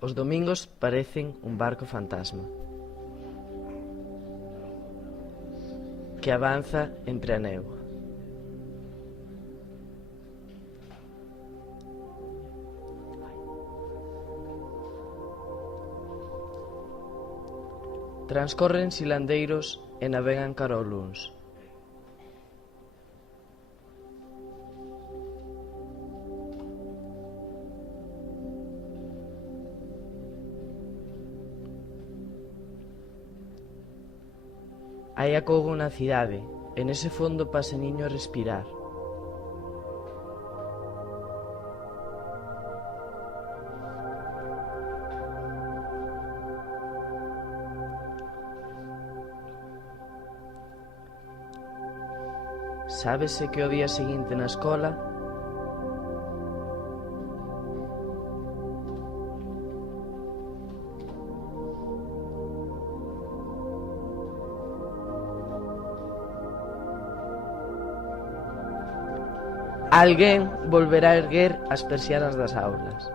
Os domingos parecen un barco fantasma que avanza entre a néboa. Transcorren silandeiros e navegan cara ao luns. Hai acougo na cidade, e nese fondo paseniño a respirar. Sábese que o día seguinte na escola alguén volverá a erguer as persianas das aulas.